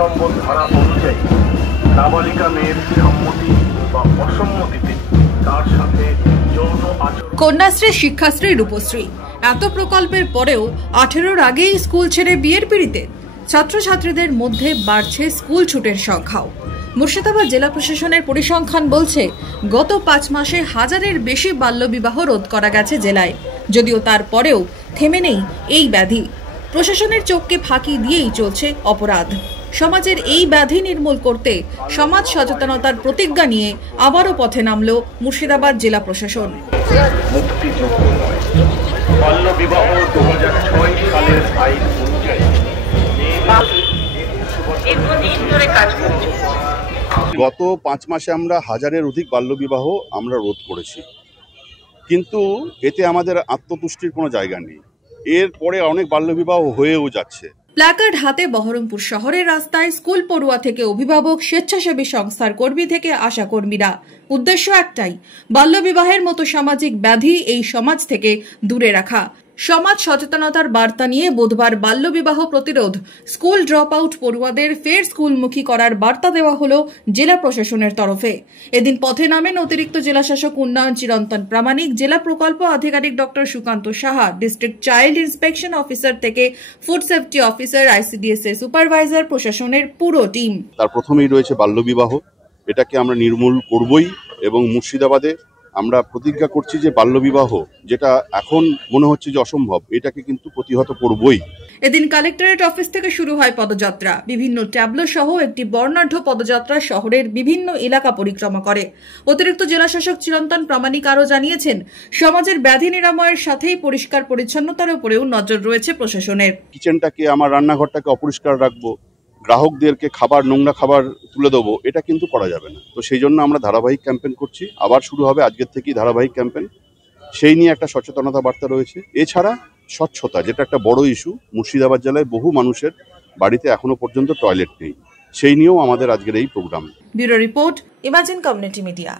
নম্বর ধারা অনুযায়ী নাবালিকা মেয়ের সম্মতি বা অসম্মতিতে তার সাথে যৌন আচরণ। কন্যাশ্রী, শিক্ষাশ্রী, রূপশ্রী এত প্রকল্পের পরেও 18-র আগেই স্কুল ছেড়ে বিয়ের পিড়িতে ছাত্রছাত্রীদের মধ্যে বাড়ছে স্কুল ছুটের সংখ্যাও। মুর্শিদাবাদ জেলা প্রশাসনের পরিসংখ্যান বলছে, গত 5 মাসে 1000-এর বেশি বাল্যবিবাহ রোধ করা গেছে জেলায়। যদিও তারপরেও থেমে নেই এই ব্যাধি। প্রশাসনের চোখকে ফাঁকি দিয়েই চলছে অপরাধ। সমাজের এই ব্যাধি নির্মূল করতে সমাজ সচেতনতার প্রতিজ্ঞা নিয়ে আবারও পথে নামল মুর্শিদাবাদ জেলা প্রশাসন। মুক্তিযোগ্য নয়, বাল্যবিবাহ 2006 সালের আইন অনুযায়ী গত 5 মাসে আমরা 1000-এর অধিক বাল্যবিবাহ আমরা রোধ করেছি, কিন্তু এতে আমাদের আত্মতুষ্টির কোনো জায়গা নেই। এরপরে অনেক বাল্যবিবাহ হয়েও যাচ্ছে। প্ল্যাকার্ড হাতে বহরমপুর শহরের রাস্তায় স্কুল পড়ুয়া থেকে অভিভাবক, স্বেচ্ছাসেবী সংস্থার কর্মী থেকে আশা কর্মীরা। উদ্দেশ্য একটাই, বাল্যবিবাহের মতো সামাজিক ব্যাধি এই সমাজ থেকে দূরে রাখা। সমাজ সচেতনতার বার্তা নিয়ে বুধবার বাল্যবিবাহ প্রতিরোধ, স্কুল ড্রপ আউট পড়ুয়াদের ফের স্কুলমুখী করার বার্তা দেওয়া হলো জেলা প্রশাসনের তরফে। এদিন পথে নামেন অতিরিক্ত জেলাশাসক উন্নয়ন চিরন্তন প্রামাণিক, জেলা প্রকল্প আধিকারিক doctor Sukanta Saha, district child inspection officer থেকে ফুড সেফটি অফিসার, ICDS এর সুপারভাইজার, প্রশাসনের পুরো টিম। তার প্রথমেই রয়েছে বাল্যবিবাহ, এটাকে আমরা নির্মূল করবই এবং মুর্শিদাবাদে আমরা প্রতিজ্ঞা করছি যে বাল্যবিবাহ যেটা এখন মনে হচ্ছে যে অসম্ভব, এটাকে কিন্তু প্রতিহত করবই। এদিন কালেক্টরেট অফিস থেকে শুরু হয় পদযাত্রা। বিভিন্ন ট্যাবলো সহ একটি বর্ণাঢ্য পদযাত্রা শহরের বিভিন্ন এলাকা পরিক্রমা করে। অতিরিক্ত জেলাশাসক চিরন্তন প্রামাণিক আরও জানিয়েছেন, সমাজের ব্যাধি নিরাময়ের সাথেই পরিষ্কার পরিচ্ছন্নতার উপরেও নজর রয়েছে প্রশাসনের। কিচেনটাকে, আমার রান্নাঘরটাকে অপরিষ্কার রাখবো, গ্রাহকদেরকে নোংরা খাবার তুলে দেবো, এটা কিন্তু করা যাবে না। তো সেই জন্য আমরা ধারাবাহিক ক্যাম্পেইন করছি, আবার শুরু হবে আজকের থেকেই ধারাবাহিক ক্যাম্পেইন। সেই নিয়ে একটা সচেতনতা বার্তা রয়েছে। এছাড়া স্বচ্ছতা, যেটা একটা বড় ইস্যু, মুর্শিদাবাদ জেলায় বহু মানুষের বাড়িতে এখনো পর্যন্ত টয়লেট নেই, সেই নিয়েও আমাদের আজকের এই programme. Bureau report, imagine community media.